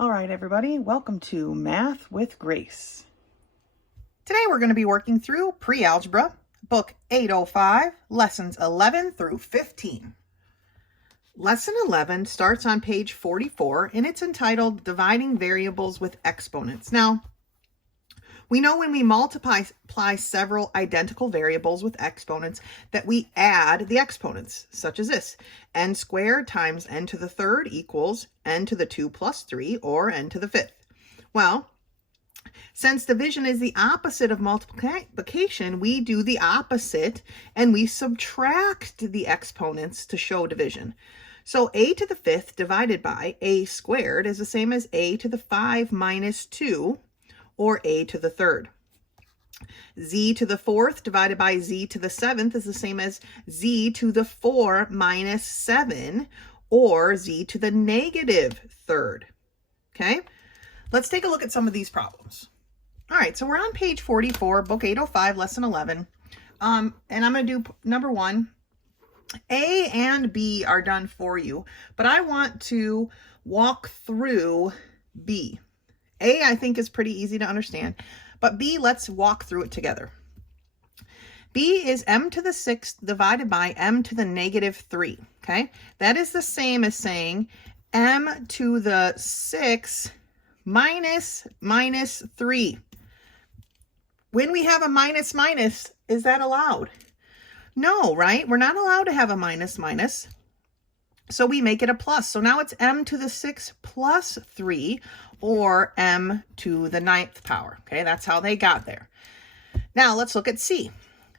All right, everybody, welcome to Math with Grace. Today we're going to be working through Pre-Algebra, book 805, lessons 11 through 15. Lesson 11 starts on page 44, and it's entitled Dividing Variables with Exponents. Now, we know when we multiply several identical variables with exponents that we add the exponents, such as this. N squared times n to the third equals n to the 2 plus 3, or n to the fifth. Well, since division is the opposite of multiplication, we do the opposite and we subtract the exponents to show division. So a to the fifth divided by a squared is the same as a to the 5 minus 2, or a to the third. Z to the fourth divided by z to the seventh is the same as z to the 4 minus 7, or z to the negative third. Okay, let's take a look at some of these problems. All right, so we're on page 44, book 805, lesson 11. And I'm going to do number 1. A and B are done for you, but I want to walk through B. A, I think, is pretty easy to understand, but B, let's walk through it together. B is m to the 6th divided by m to the negative 3, okay? That is the same as saying m to the 6 minus 3. When we have a minus, is that allowed? No, right? We're not allowed to have a minus. So we make it a plus. So now it's m to the 6 plus 3, or m to the 9th power. Okay, that's how they got there. Now let's look at C.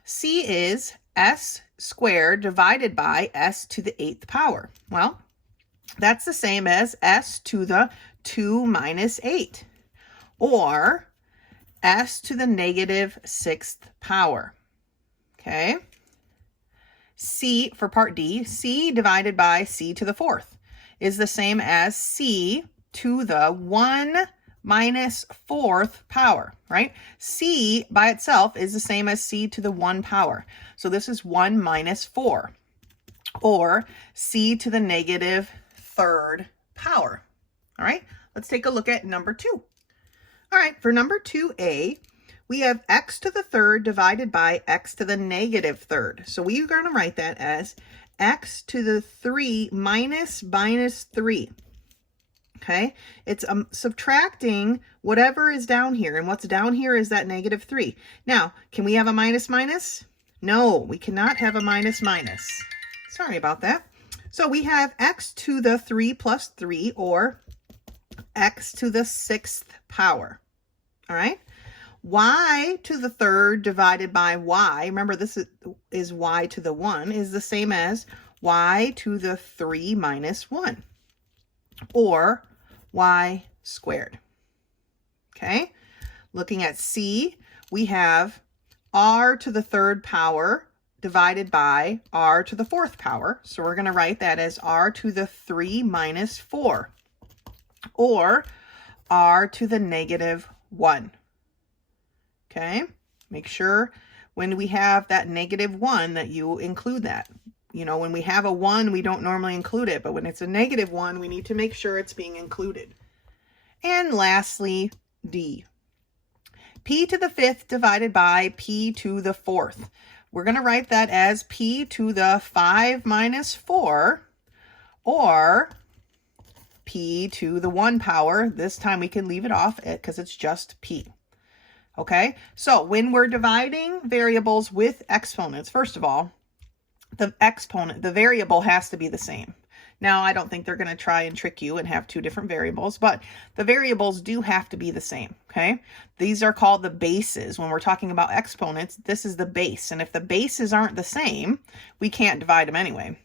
C is s squared divided by s to the 8th power. Well, that's the same as s to the 2 minus 8, or s to the negative 6th power. Okay. C, for part D, C divided by C to the 4th is the same as C to the 1 minus 4th power, right? C by itself is the same as C to the 1 power. So this is 1 minus 4, or C to the negative 3rd power. All right, let's take a look at number 2. All right, for number 2A, we have x to the 3rd divided by x to the negative 3rd. So we are going to write that as x to the 3 minus 3. Okay, it's subtracting whatever is down here, and what's down here is that negative 3. Now, can we have a minus? No, we cannot have a minus. Sorry about that. So we have x to the 3 plus 3, or x to the 6th power. All right. Y to the 3rd divided by y, remember this is y to the 1, is the same as y to the 3 minus 1, or y squared. Okay, looking at C, we have r to the 3rd power divided by r to the 4th power. So we're going to write that as r to the 3 minus 4, or r to the negative 1. Okay, make sure when we have that negative 1 that you include that. You know, when we have a 1, we don't normally include it, but when it's a negative 1, we need to make sure it's being included. And lastly, D. P to the 5th divided by P to the 4th. We're going to write that as P to the 5 minus 4, or P to the 1 power. This time we can leave it off because it's just P. Okay, so when we're dividing variables with exponents, first of all, the variable has to be the same. Now, I don't think they're going to try and trick you and have two different variables, but the variables do have to be the same, okay? These are called the bases. When we're talking about exponents, this is the base, and if the bases aren't the same, we can't divide them anyway.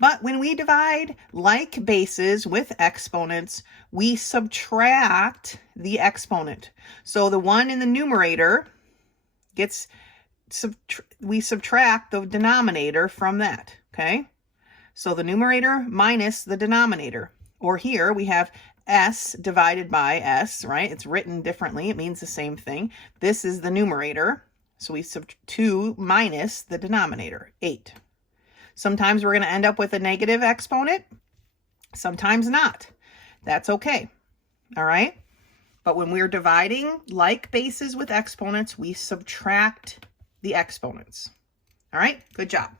But when we divide like bases with exponents, we subtract the exponent. So the 1 in the numerator gets, we subtract the denominator from that, okay? So the numerator minus the denominator. Or here we have s divided by s, right? It's written differently. It means the same thing. This is the numerator. So we subtract 2 minus the denominator, 8. Sometimes we're going to end up with a negative exponent, sometimes not. That's okay. All right. But when we're dividing like bases with exponents, we subtract the exponents. All right, good job.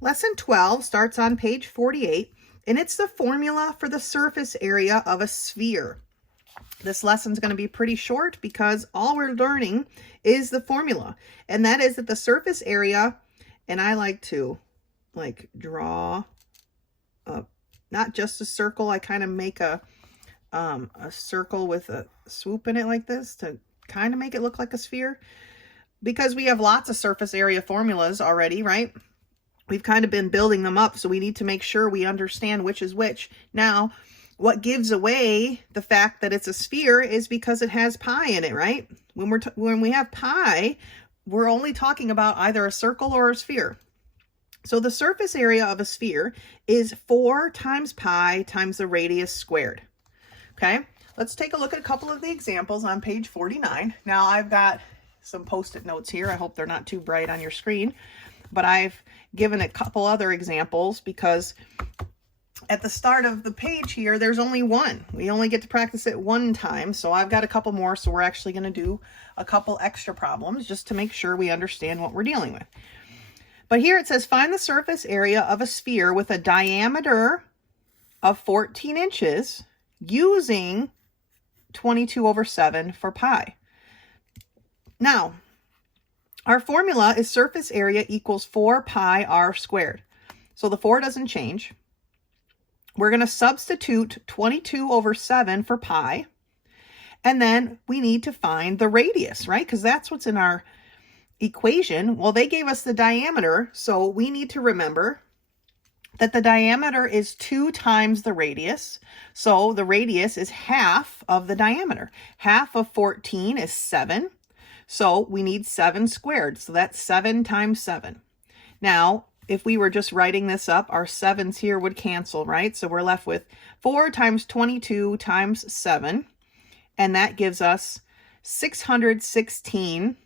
Lesson 12 starts on page 48, and it's the formula for the surface area of a sphere. This lesson is going to be pretty short because all we're learning is the formula, and that is that the surface area, and I like to draw not just a circle. I kind of make a circle with a swoop in it like this to kind of make it look like a sphere, because we have lots of surface area formulas already, right? We've kind of been building them up, so we need to make sure we understand which is which. Now, what gives away the fact that it's a sphere is because it has pi in it, right? When we have pi, we're only talking about either a circle or a sphere. So the surface area of a sphere is 4 times pi times the radius squared. Okay, let's take a look at a couple of the examples on page 49. Now I've got some post-it notes here. I hope they're not too bright on your screen, but I've given a couple other examples because at the start of the page here, there's only one. We only get to practice it one time, so I've got a couple more, so we're actually going to do a couple extra problems just to make sure we understand what we're dealing with. But here it says, find the surface area of a sphere with a diameter of 14 inches using 22/7 for pi. Now, our formula is surface area equals 4 pi r squared. So the 4 doesn't change. We're going to substitute 22/7 for pi. And then we need to find the radius, right? Because that's what's in our equation. Well, they gave us the diameter, so we need to remember that the diameter is 2 times the radius. So the radius is half of the diameter. Half of 14 is 7. So we need 7 squared. So that's 7 times 7. Now, if we were just writing this up, our 7s here would cancel, right? So we're left with 4 times 22 times 7. And that gives us 616.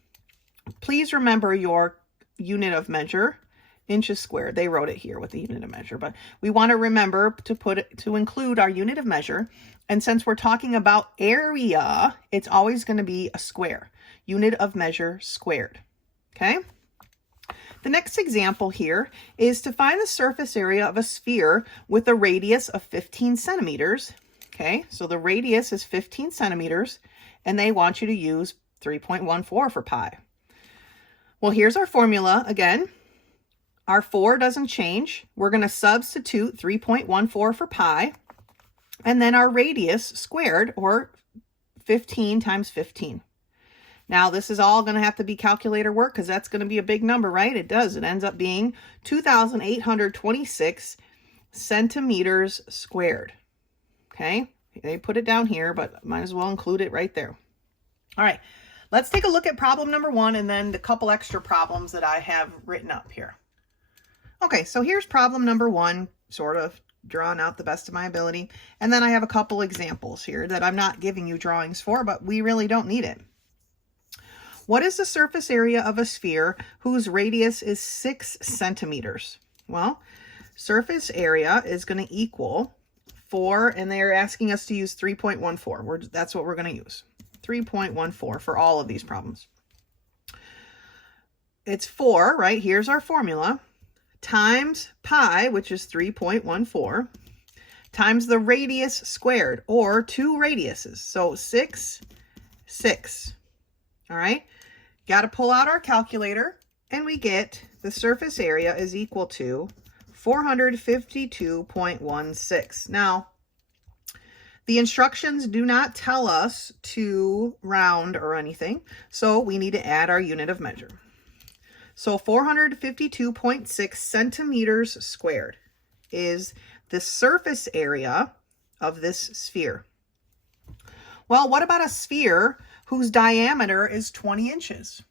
Please remember your unit of measure, inches squared. They wrote it here with the unit of measure, but we want to remember to include our unit of measure. And since we're talking about area, it's always going to be a square. Unit of measure squared. Okay? The next example here is to find the surface area of a sphere with a radius of 15 centimeters. Okay, so the radius is 15 centimeters, and they want you to use 3.14 for pi. Well, here's our formula again. Our 4 doesn't change. We're going to substitute 3.14 for pi, and then our radius squared, or 15 times 15. Now, this is all going to have to be calculator work because that's going to be a big number, right? It does. It ends up being 2,826 centimeters squared. Okay, they put it down here, but might as well include it right there. All right, let's take a look at problem number 1 and then the couple extra problems that I have written up here. Okay, so here's problem number 1, sort of drawn out the best of my ability. And then I have a couple examples here that I'm not giving you drawings for, but we really don't need it. What is the surface area of a sphere whose radius is 6 centimeters? Well, surface area is going to equal 4, and they're asking us to use 3.14. That's what we're going to use. 3.14 for all of these problems. It's 4, right? Here's our formula, times pi, which is 3.14, times the radius squared, or 2 radiuses. So 6, 6. All right? Got to pull out our calculator, and we get the surface area is equal to 452.16. Now, the instructions do not tell us to round or anything, so we need to add our unit of measure. So 452.6 centimeters squared is the surface area of this sphere. Well, what about a sphere whose diameter is 20 inches?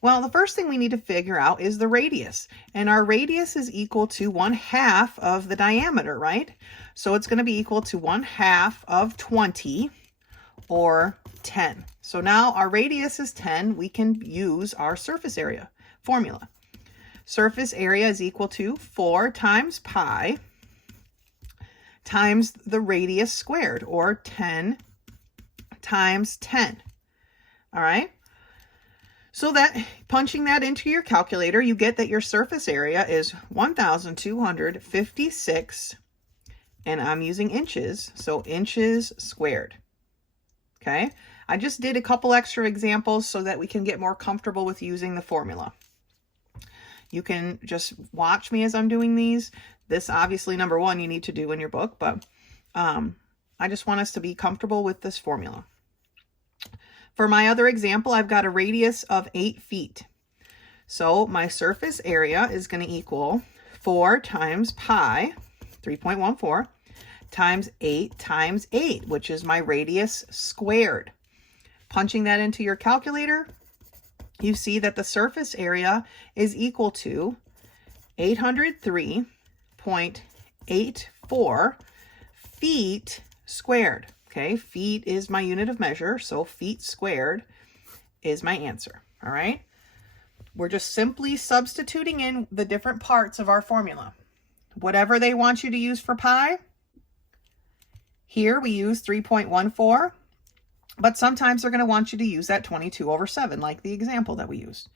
Well, the first thing we need to figure out is the radius. And our radius is equal to 1/2 of the diameter, right? So it's going to be equal to 1/2 of 20, or 10. So now our radius is 10. We can use our surface area formula. Surface area is equal to 4 times pi times the radius squared, or 10 times 10. All right. So that, punching that into your calculator, you get that your surface area is 1,256, and I'm using inches, so inches squared. Okay. I just did a couple extra examples so that we can get more comfortable with using the formula. You can just watch me as I'm doing these. This obviously, number one, you need to do in your book, but I just want us to be comfortable with this formula. For my other example, I've got a radius of 8 feet. So my surface area is going to equal 4 times pi, 3.14, times 8 times 8, which is my radius squared. Punching that into your calculator, you see that the surface area is equal to 803.84 feet squared. Okay, feet is my unit of measure, so feet squared is my answer. All right, we're just simply substituting in the different parts of our formula. Whatever they want you to use for pi, here we use 3.14, but sometimes they're going to want you to use that 22/7, like the example that we used.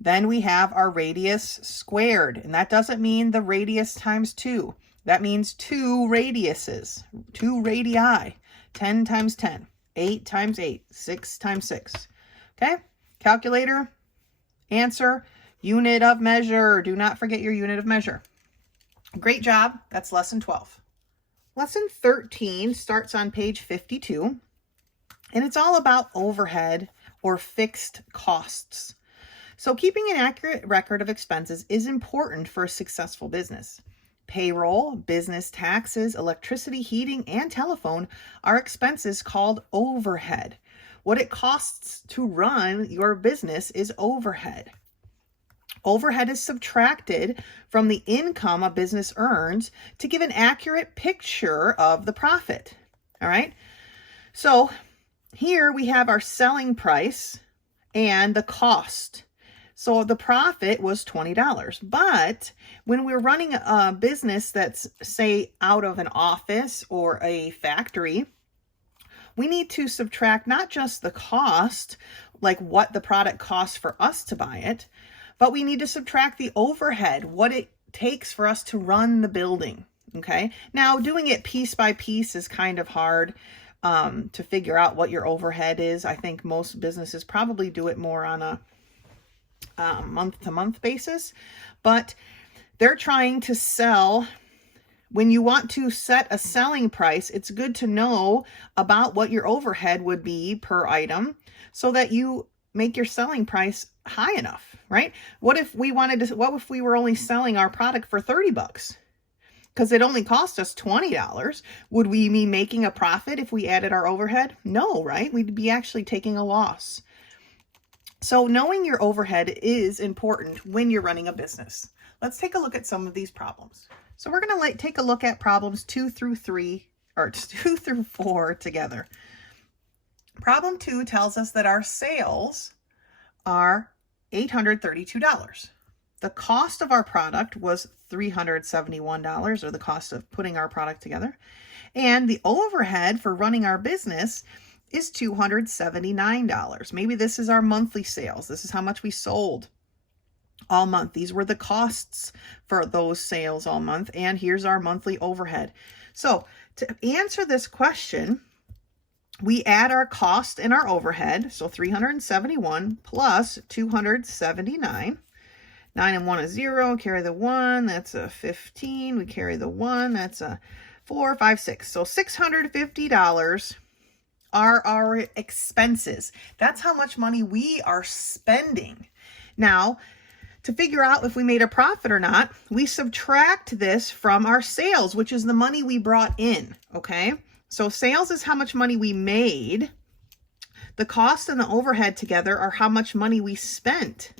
Then we have our radius squared, and that doesn't mean the radius times 2. That means 2 radiuses, 2 radii. 10 times 10, 8 times 8, 6 times 6. Okay, calculator, answer, unit of measure. Do not forget your unit of measure. Great job. That's lesson 12. Lesson 13 starts on page 52, and it's all about overhead or fixed costs. So keeping an accurate record of expenses is important for a successful business. Payroll, business taxes, electricity, heating, and telephone are expenses called overhead. What it costs to run your business is overhead. Overhead is subtracted from the income a business earns to give an accurate picture of the profit. All right. So here we have our selling price and the cost. So the profit was $20, but when we're running a business that's, say, out of an office or a factory, we need to subtract not just the cost, like what the product costs for us to buy it, but we need to subtract the overhead, what it takes for us to run the building. Okay. Now, doing it piece by piece is kind of hard to figure out what your overhead is. I think most businesses probably do it more on a month-to-month basis, but they're trying to sell. When you want to set a selling price, it's good to know about what your overhead would be per item so that you make your selling price high enough, right? What if we were only selling our product for $30 because it only cost us $20? Would we be making a profit if we added our overhead? No, right? We'd be actually taking a loss. So knowing your overhead is important when you're running a business. Let's take a look at some of these problems. So we're going to take a look at problems 2 through 4 together. Problem 2 tells us that our sales are $832. The cost of our product was $371, or the cost of putting our product together. And the overhead for running our business is $279. Maybe this is our monthly sales. This is how much we sold all month. These were the costs for those sales all month. And here's our monthly overhead. So to answer this question, we add our cost and our overhead. So 371 plus 279. 9 and 1 is 0. Carry the 1. That's a 15. We carry the 1. That's a 4, 5, 6. So $650 are our expenses. That's how much money we are spending. Now, to figure out if we made a profit or not, we subtract this from our sales, which is the money we brought in, okay? So sales is how much money we made. The cost and the overhead together are how much money we spent.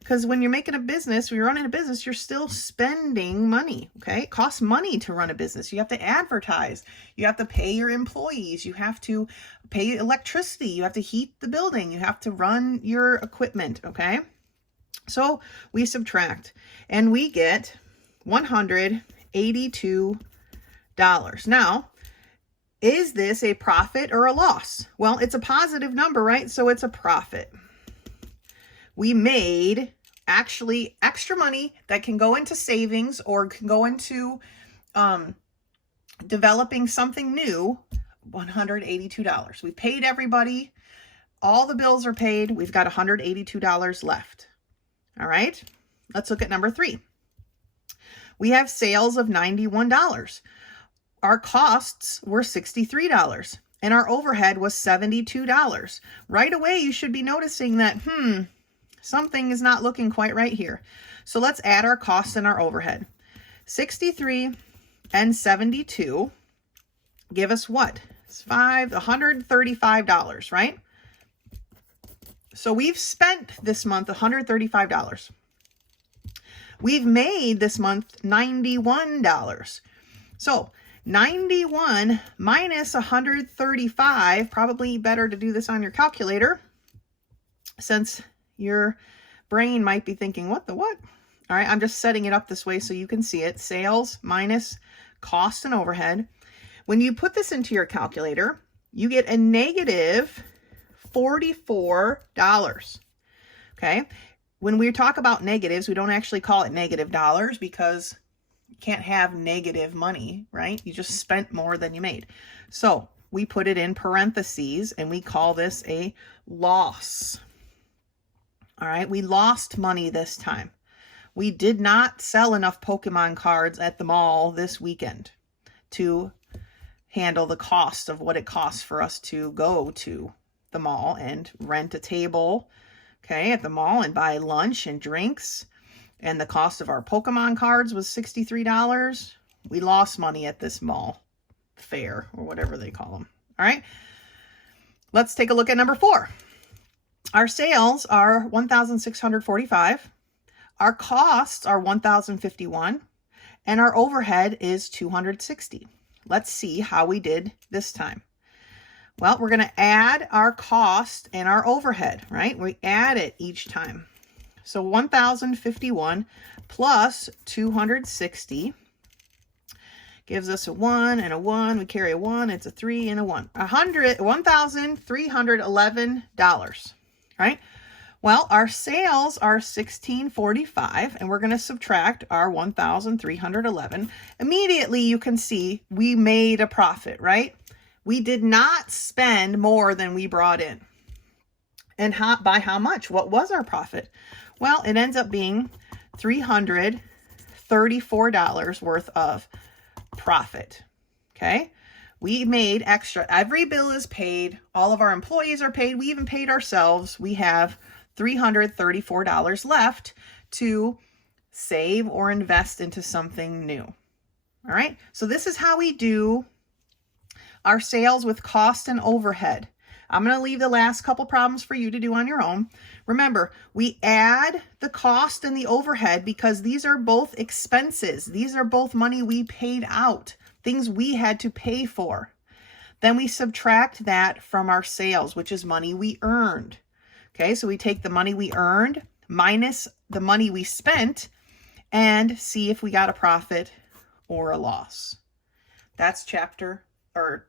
Because when you're making a business, when you're running a business, you're still spending money, okay? It costs money to run a business. You have to advertise. You have to pay your employees. You have to pay electricity. You have to heat the building. You have to run your equipment, okay? So we subtract, and we get $182 Now, is this a profit or a loss? Well, it's a positive number, right? So it's a profit. We made actually extra money that can go into savings or can go into developing something new, $182. We paid everybody. All the bills are paid. We've got $182 left. All right, let's look at number 3. We have sales of $91. Our costs were $63 and our overhead was $72. Right away, you should be noticing that, something is not looking quite right here. So let's add our costs and our overhead. 63 and 72 give us what? It's $135, right? So we've spent this month $135. We've made this month $91. So 91 minus 135, probably better to do this on your calculator since your brain might be thinking, what the what? All right, I'm just setting it up this way so you can see it. Sales minus cost and overhead. When you put this into your calculator, you get a negative $44. Okay, when we talk about negatives, we don't actually call it negative dollars because you can't have negative money, right? You just spent more than you made. So we put it in parentheses and we call this a loss. All right, we lost money this time. We did not sell enough Pokemon cards at the mall this weekend to handle the cost of what it costs for us to go to the mall and rent a table, okay, at the mall and buy lunch and drinks. And the cost of our Pokemon cards was $63. We lost money at this mall fair or whatever they call them. All right, let's take a look at number 4. Our sales are $1,645. Our costs are $1,051. And our overhead is $260. Let's see how we did this time. Well, we're going to add our cost and our overhead, right? We add it each time. So 1,051 plus 260 gives us a 1 and a 1. We carry a 1. It's a 3 and a 1. $1,311, right? Well, our sales are $1,645, and we're going to subtract our $1,311. Immediately, you can see we made a profit, right? We did not spend more than we brought in. And by how much? What was our profit? Well, it ends up being $334 worth of profit. Okay? We made extra. Every bill is paid. All of our employees are paid. We even paid ourselves. We have $334 left to save or invest into something new. All right? So this is how we do our sales with cost and overhead. I'm going to leave the last couple problems for you to do on your own. Remember, we add the cost and the overhead because these are both expenses. These are both money we paid out, things we had to pay for. Then we subtract that from our sales, which is money we earned. Okay, so we take the money we earned minus the money we spent and see if we got a profit or a loss. That's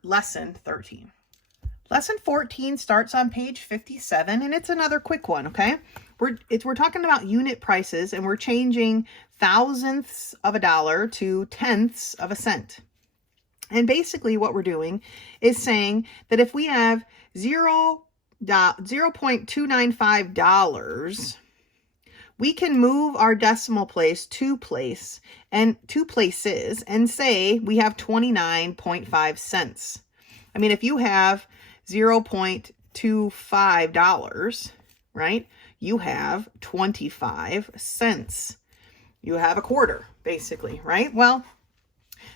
lesson 13. Lesson 14 starts on page 57, and it's another quick one, okay? We're talking about unit prices, and we're changing thousandths of a dollar to tenths of a cent. And basically what we're doing is saying that if we have $0.295, we can move our decimal place two places and say we have 29.5 cents. I mean, if you have $0.25, right? You have 25 cents. You have a quarter, basically, right? Well,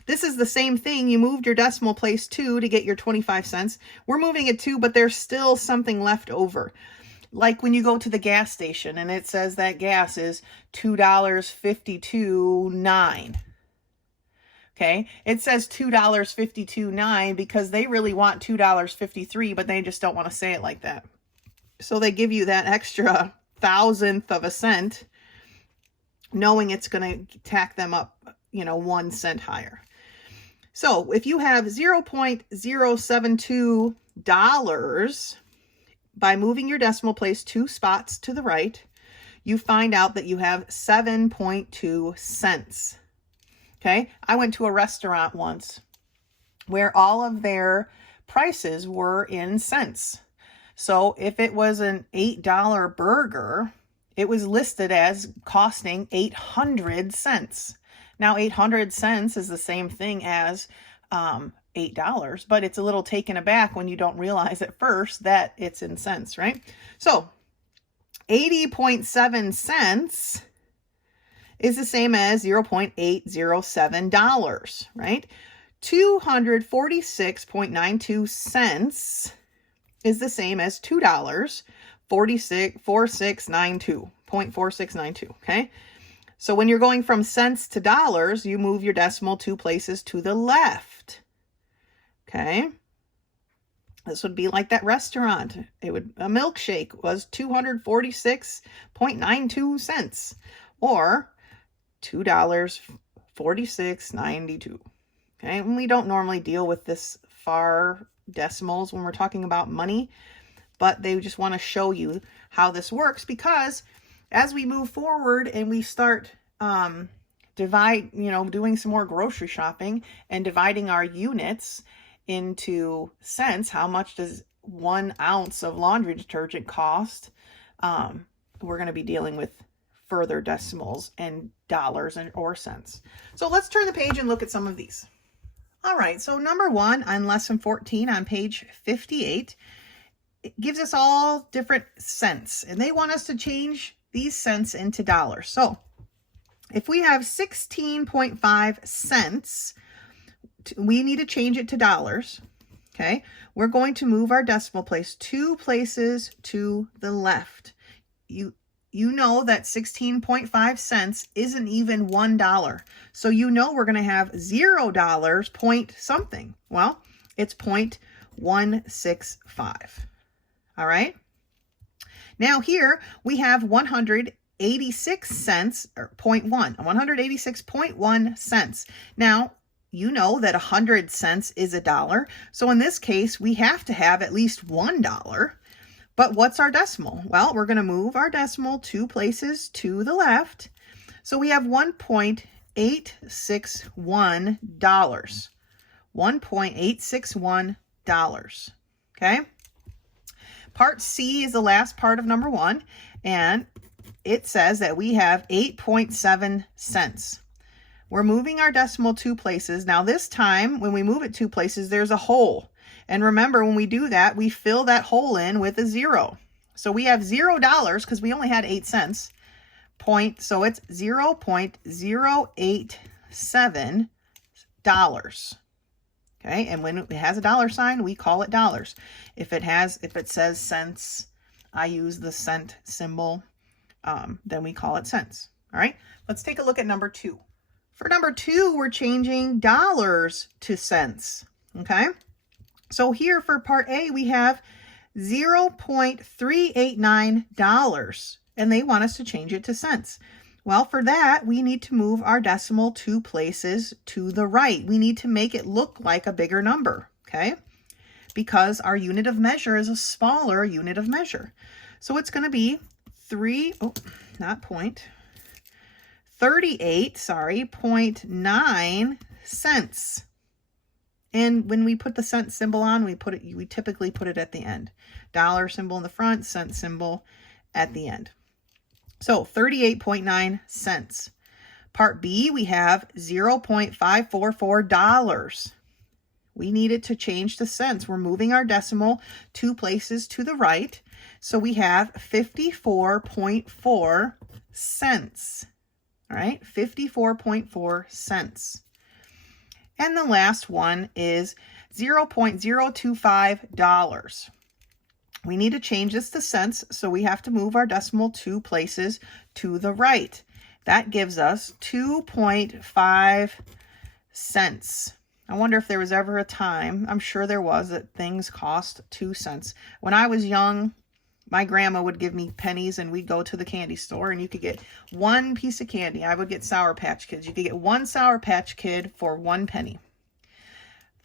this is the same thing. You moved your decimal place 2 to get your 25 cents. We're moving it 2, but there's still something left over. Like when you go to the gas station and it says that gas is $2.52.9. Okay, it says $2.52.9 because they really want $2.53, but they just don't want to say it like that. So they give you that extra thousandth of a cent, knowing it's going to tack them up, 1 cent higher. So if you have $0.072 by moving your decimal place 2 spots to the right, you find out that you have 7.2 cents. Okay, I went to a restaurant once where all of their prices were in cents. So if it was an $8 burger, it was listed as costing 800 cents. Now, 800 cents is the same thing as $8, but it's a little taken aback when you don't realize at first that it's in cents, right? So 80.7 cents is the same as $0.807, right? 246.92 cents is the same as $2, 0.4692, okay? So when you're going from cents to dollars, you move your decimal 2 places to the left, okay? This would be like that restaurant. A milkshake was 246.92 cents, or $2.4692. Okay, and we don't normally deal with this far decimals when we're talking about money, but they just want to show you how this works, because as we move forward and we start doing some more grocery shopping and dividing our units into cents, how much does 1 ounce of laundry detergent cost? We're going to be dealing with further decimals and dollars or cents. So let's turn the page and look at some of these. All right, so number 1 on lesson 14 on page 58, it gives us all different cents, and they want us to change these cents into dollars. So if we have 16.5 cents, we need to change it to dollars. Okay, we're going to move our decimal place 2 places to the left. You know that 16.5 cents isn't even $1. So you know we're going to have $0 point something. Well, it's 0.165. All right. Now here we have 186 cents, or 186.1 cents. Now, you know that 100 cents is $1. So in this case, we have to have at least $1. But what's our decimal? Well, we're going to move our decimal 2 places to the left. So we have $1.861. $1.861. Okay. Part C is the last part of number 1, and it says that we have 8.7 cents. We're moving our decimal 2 places. Now this time, when we move it 2 places, there's a hole. And remember, when we do that, we fill that hole in with a 0. So we have $0 because we only had 8 cents. So it's $0.087. Okay, and when it has a dollar sign, we call it dollars. If it says cents, I use the cent symbol, then we call it cents. All right, let's take a look at number 2. For number 2, we're changing dollars to cents. Okay, so here for part A, we have $0.389, and they want us to change it to cents. Well, for that, we need to move our decimal 2 places to the right. We need to make it look like a bigger number, okay? Because our unit of measure is a smaller unit of measure. So it's going to be 38.9 cents. And when we put the cent symbol on, we typically put it at the end. Dollar symbol in the front, cent symbol at the end. So 38.9 cents. Part B, we have $0.544. We need it to change to cents. We're moving our decimal 2 places to the right. So we have 54.4 cents. All right, 54.4 cents. And the last one is $0.025. We need to change this to cents, so we have to move our decimal 2 places to the right. That gives us 2.5 cents. I wonder if there was ever a time, I'm sure there was, that things cost 2 cents. When I was young, my grandma would give me pennies, and we'd go to the candy store, and you could get 1 piece of candy. I would get Sour Patch Kids. You could get 1 Sour Patch Kid for 1 penny.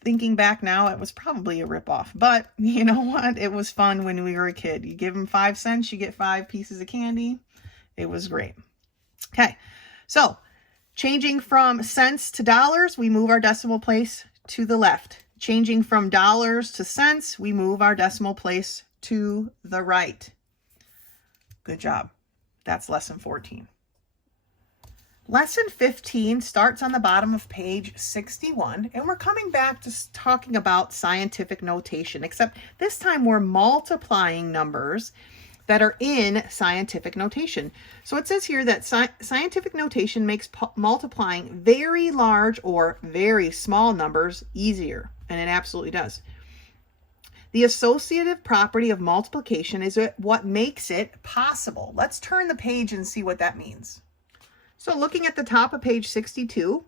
thinking back now, it was probably a ripoff. But you know what? It was fun when we were a kid. You give them 5 cents, you get 5 pieces of candy. It was great. Okay, so changing from cents to dollars, we move our decimal place to the left. Changing from dollars to cents, we move our decimal place to the right. Good job. That's lesson 14. Lesson 15 starts on the bottom of page 61, and we're coming back to talking about scientific notation, except this time we're multiplying numbers that are in scientific notation. So it says here that scientific notation makes multiplying very large or very small numbers easier, and it absolutely does. The associative property of multiplication is what makes it possible. Let's turn the page and see what that means. So looking at the top of page 62,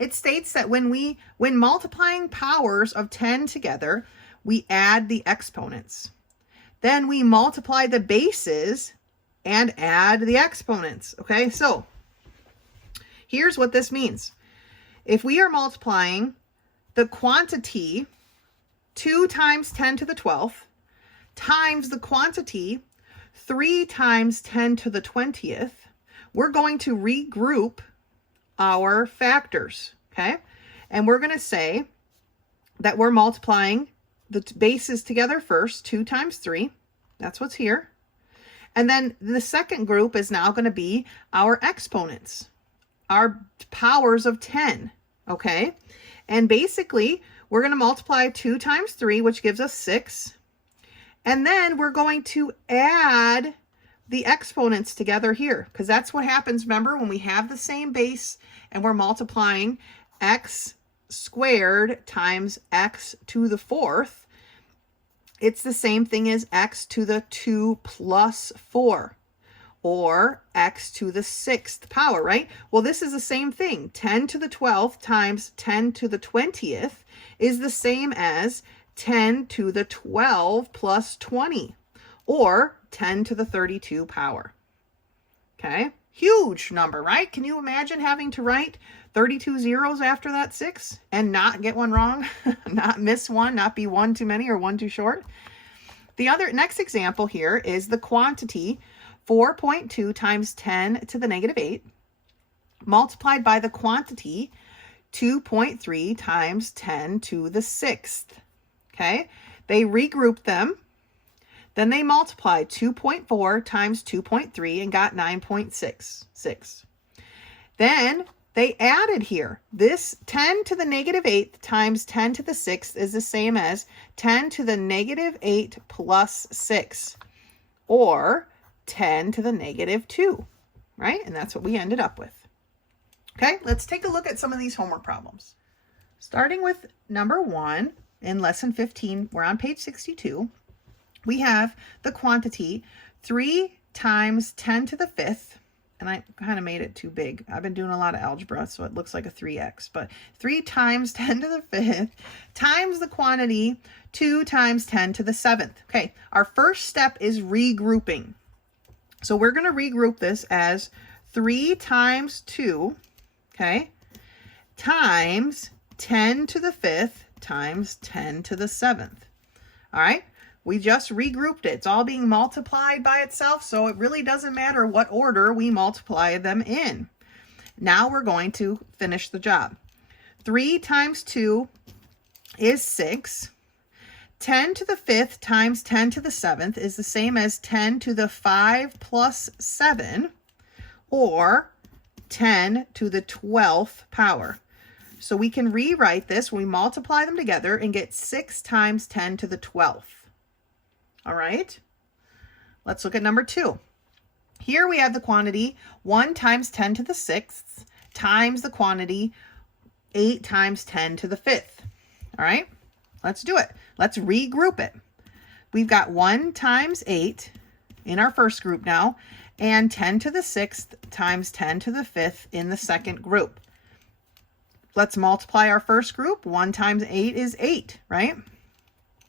it states that when multiplying powers of 10 together, we add the exponents. Then we multiply the bases and add the exponents. Okay, so here's what this means. If we are multiplying the quantity 2 times 10 to the 12th times the quantity 3 times 10 to the 20th, we're going to regroup our factors, okay? And we're going to say that we're multiplying the bases together first, 2 times 3. That's what's here. And then the second group is now going to be our exponents, our powers of 10, okay? And basically, we're going to multiply 2 times 3, which gives us 6. And then we're going to add the exponents together here, because that's what happens, remember, when we have the same base and we're multiplying x squared times x to the 4th, it's the same thing as x to the 2 plus 4, or x to the 6th power, right? Well, this is the same thing. 10 to the 12th times 10 to the 20th is the same as 10 to the 12 plus 20, or 10 to the 32 power. Okay, huge number, right? Can you imagine having to write 32 zeros after that 6 and not get one wrong, not miss one, not be one too many or one too short? The next example here is the quantity 4.2 times 10 to the negative 8 multiplied by the quantity 2.3 times 10 to the 6th. Okay, they regrouped them. Then they multiplied 2.4 times 2.3 and got 9.66. Then they added here. This 10 to the negative 8th times 10 to the 6th is the same as 10 to the negative 8 plus 6, or 10 to the negative 2, right? And that's what we ended up with. Okay, let's take a look at some of these homework problems. Starting with number 1 in lesson 15, we're on page 62. We have the quantity 3 times 10 to the 5th, and I kind of made it too big. I've been doing a lot of algebra, so it looks like a 3x, but 3 times 10 to the 5th times the quantity 2 times 10 to the 7th. Okay, our first step is regrouping. So we're going to regroup this as 3 times 2, okay, times 10 to the 5th times 10 to the 7th. All right, we just regrouped it. It's all being multiplied by itself, so it really doesn't matter what order we multiply them in. Now we're going to finish the job. 3 times 2 is 6. 10 to the 5th times 10 to the 7th is the same as 10 to the 5 plus 7, or 10 to the 12th power. So we can rewrite this when we multiply them together and get 6 times 10 to the 12th. All right, let's look at number 2. Here we have the quantity 1 times 10 to the 6th times the quantity 8 times 10 to the 5th. All right, let's do it. Let's regroup it. We've got 1 times 8 in our first group now, and 10 to the 6th times 10 to the 5th in the second group. Let's multiply our first group. 1 times 8 is 8, right?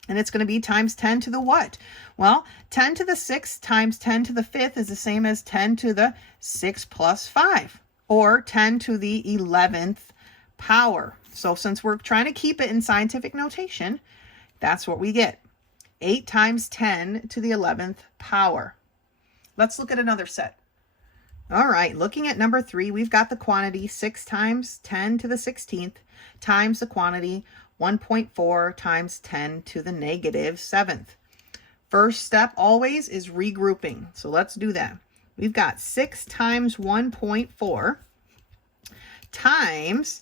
And it's going to be times 10 to the what? Well, 10 to the 6th times 10 to the 5th is the same as 10 to the 6 plus 5, or 10 to the 11th power. So since we're trying to keep it in scientific notation, that's what we get. 8 times 10 to the 11th power. Let's look at another set. All right, looking at number 3, we've got the quantity 6 times 10 to the 16th times the quantity 1.4 times 10 to the negative 7th. First step always is regrouping. So let's do that. We've got 6 times 1.4 times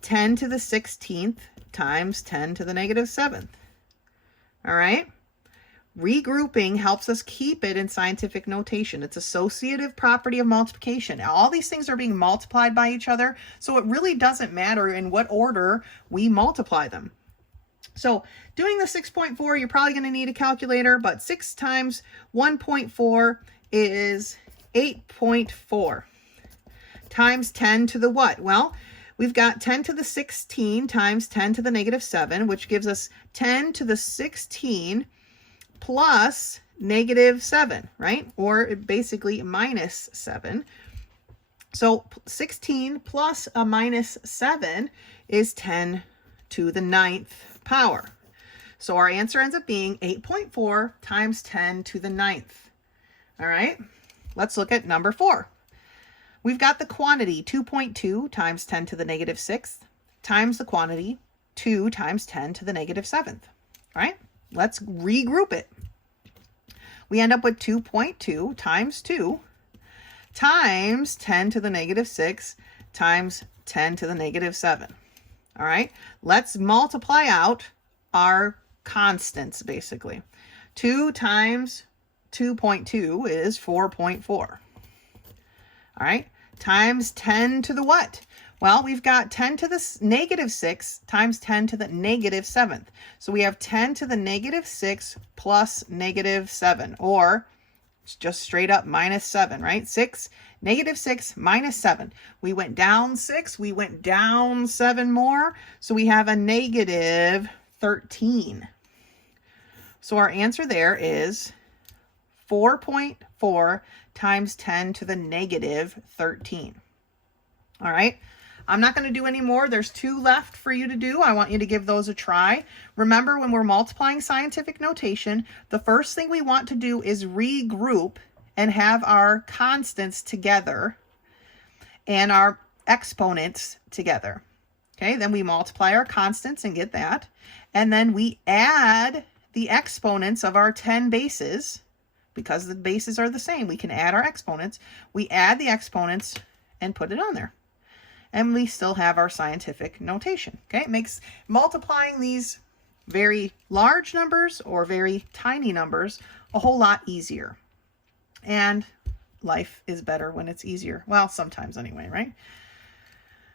10 to the 16th times 10 to the negative 7th. All right. Regrouping helps us keep it in scientific notation. It's associative property of multiplication. All these things are being multiplied by each other, so it really doesn't matter in what order we multiply them. So doing the 6.4, you're probably going to need a calculator, but 6 times 1.4 is 8.4 times 10 to the what? Well, we've got 10 to the 16 times 10 to the negative 7, which gives us 10 to the 16 plus negative 7, right? Or basically minus 7. So 16 plus a minus 7 is 10 to the 9th power. So our answer ends up being 8.4 times 10 to the 9th. All right, let's look at number 4. We've got the quantity 2.2 times 10 to the negative 6th times the quantity 2 times 10 to the negative 7th. All right, let's regroup it. We end up with 2.2 times 2 times 10 to the negative 6 times 10 to the negative 7. All right, let's multiply out our constants basically. 2 times 2.2 is 4.4. All right, times 10 to the what? Well, we've got 10 to the negative 6 times 10 to the negative 7th. So we have 10 to the negative 6 plus negative 7, or it's just straight up minus 7, right? Negative 6 minus 7. We went down 6, we went down 7 more, so we have a negative 13. So our answer there is 4.4 times 10 to the negative 13. All right. I'm not going to do any more. There's 2 left for you to do. I want you to give those a try. Remember, when we're multiplying scientific notation, the first thing we want to do is regroup and have our constants together and our exponents together. Okay, then we multiply our constants and get that. And then we add the exponents of our 10 bases. Because the bases are the same, we can add our exponents. We add the exponents and put it on there. And we still have our scientific notation. Okay, it makes multiplying these very large numbers or very tiny numbers a whole lot easier. And life is better when it's easier. Well, sometimes anyway, right?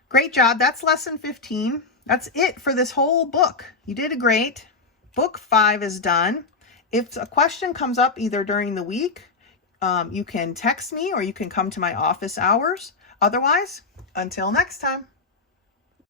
Great job. That's lesson 15. That's it for this whole book. You did great. Book 5 is done. If a question comes up either during the week, you can text me or you can come to my office hours. Otherwise, until next time.